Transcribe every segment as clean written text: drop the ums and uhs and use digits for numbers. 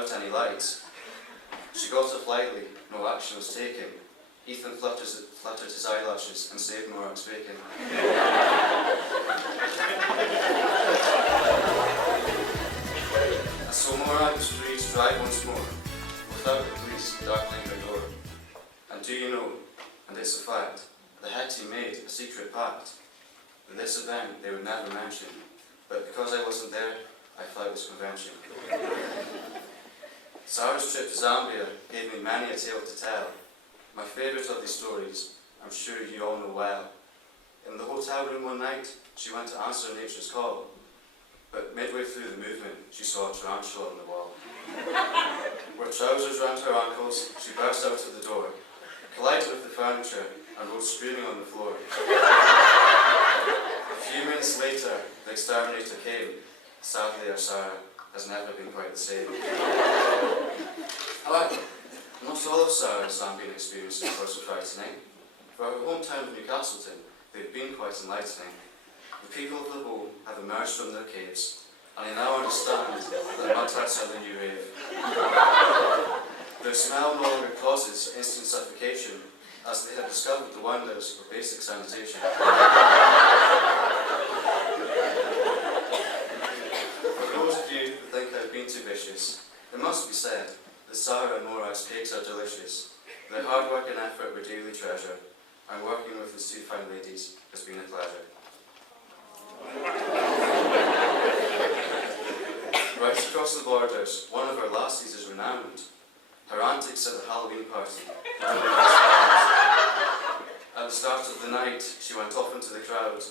without any light. She got up lightly, no action was taken. Ethan fluttered his eyelashes and saved Morag's bacon. And so Morag was free to drive once more, without the police darkening her door. And do you know, and it's a fact, the head team made a secret pact that this event they would never mention, but because I wasn't there, I felt this convention. Sarah's trip to Zambia gave me many a tale to tell. My favourite of these stories, I'm sure you all know well. In the hotel room one night, she went to answer nature's call, but midway through the movement, she saw a tarantula on the wall. With trousers round her ankles, she burst out of the door, collided with the furniture, and rolled screaming on the floor. A few minutes later, the exterminator came. Sadly, our Sarah has never been quite the same. However, not all of Sarah's Zambian experiences were so frightening. For our hometown of Newcastleton, they've been quite enlightening. The people of the home have emerged from their caves, and I now understand that mud huts are the new rave. Their smell no longer causes instant suffocation, as they have discovered the wonders of basic sanitation. For those of you who think I've been too vicious, it must be said that Sarah and Morag's cakes are delicious. Their hard work and effort we daily treasure, and working with these two fine ladies has been a pleasure. Right across the borders, one of our lassies is renowned. Her antics at the Halloween party. At the start of the night, she went off into the crowd.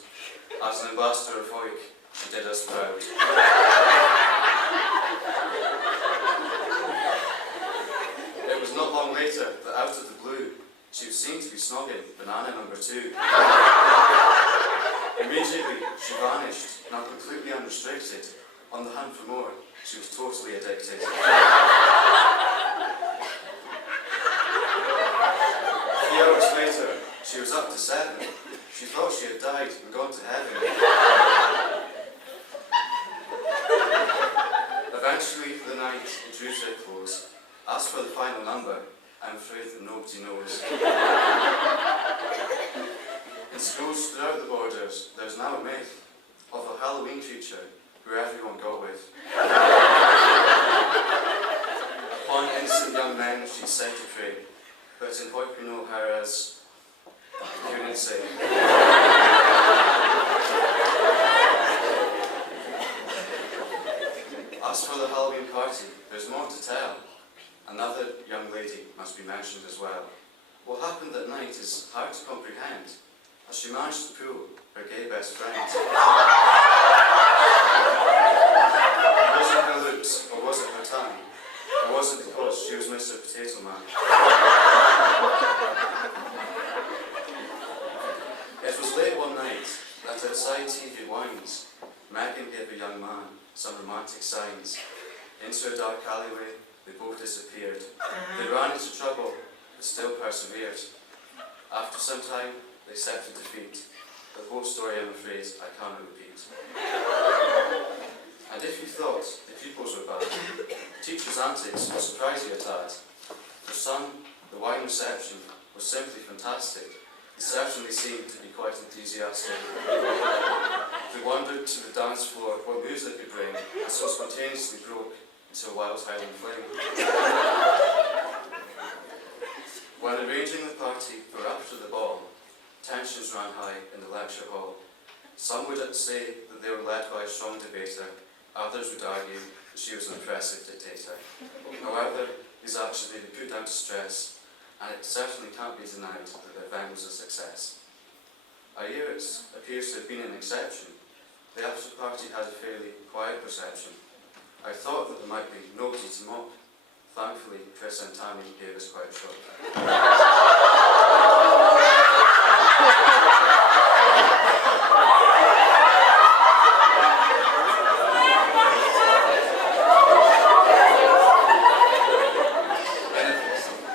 As an ambassador of Hawick, she did us proud. It was not long later that out of the blue, she was seen to be snogging banana number 2. Immediately, she vanished, now completely unrestricted. On the hunt for more, she was totally addicted. A few hours later, she was up to 7. She thought she had died and gone to heaven. Eventually, the night drew to a close. As for the final number, I'm afraid that nobody knows. In schools throughout the borders, there's now a myth of a Halloween creature who everyone got with. Upon innocent young men, she'd set to prey, but in what we know her as, couldn't say. As for the Halloween party, there's more to tell. Another young lady must be mentioned as well. What happened that night is hard to comprehend, as she managed to pull her gay best friend. Was it her looks, or was it her tongue? Or was it because she was Mr. Potato Man? It was late one night that outside TV Wines, Megan gave a young man some romantic signs. Into a dark alleyway, they both disappeared. They ran into trouble, but still persevered. After some time, they set to defeat. The whole story, I'm afraid, I cannot repeat. And if you thought the pupils were bad, teachers' antics will surprise you a tad. For some, the wine reception was simply fantastic. They certainly seemed to be quite enthusiastic. They wandered to the dance floor what music could bring, and so spontaneously broke into a wild Highland fling. When arranging the party for after the ball, tensions ran high in the lecture hall. Some would say that they were led by a strong debater, others would argue that she was an oppressive dictator. However, these actions may be put down to stress, and it certainly can't be denied that the event was a success. Our year appears to have been an exception. The after party had a fairly quiet reception. I thought that there might be nobody to mock. Thankfully, Chris and Tammy gave us quite a shock.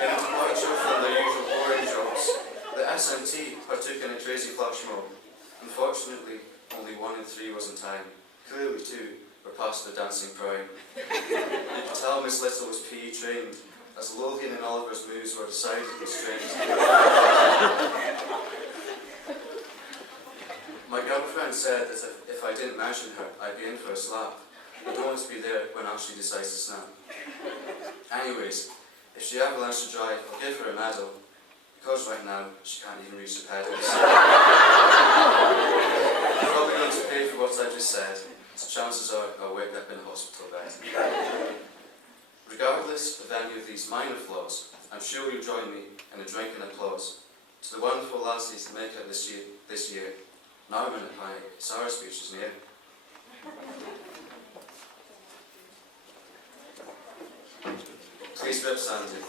In a departure from their usual boring jobs, the SMT partook in a crazy flash mob. Unfortunately, only 1 in 3 was in time. Clearly, too, were past their dancing prime. Tell Miss Little was PE trained, as Lothian and Oliver's moves were decidedly strange. My girlfriend said that if I didn't mention her, I'd be in for a slap. I don't want to be there when Ashley decides to snap. Anyways, if she ever learns to drive, I'll give her a medal, because right now, she can't even reach the pedals. I'm probably going to pay for what I just said, so chances are I'll wake up in a hospital bed. Regardless of any of these minor flaws, I'm sure you'll join me in a drink and applause to the wonderful lassies that make it this year. Now I'm in a panic, Sarah's speech is near. Please rip Sandy.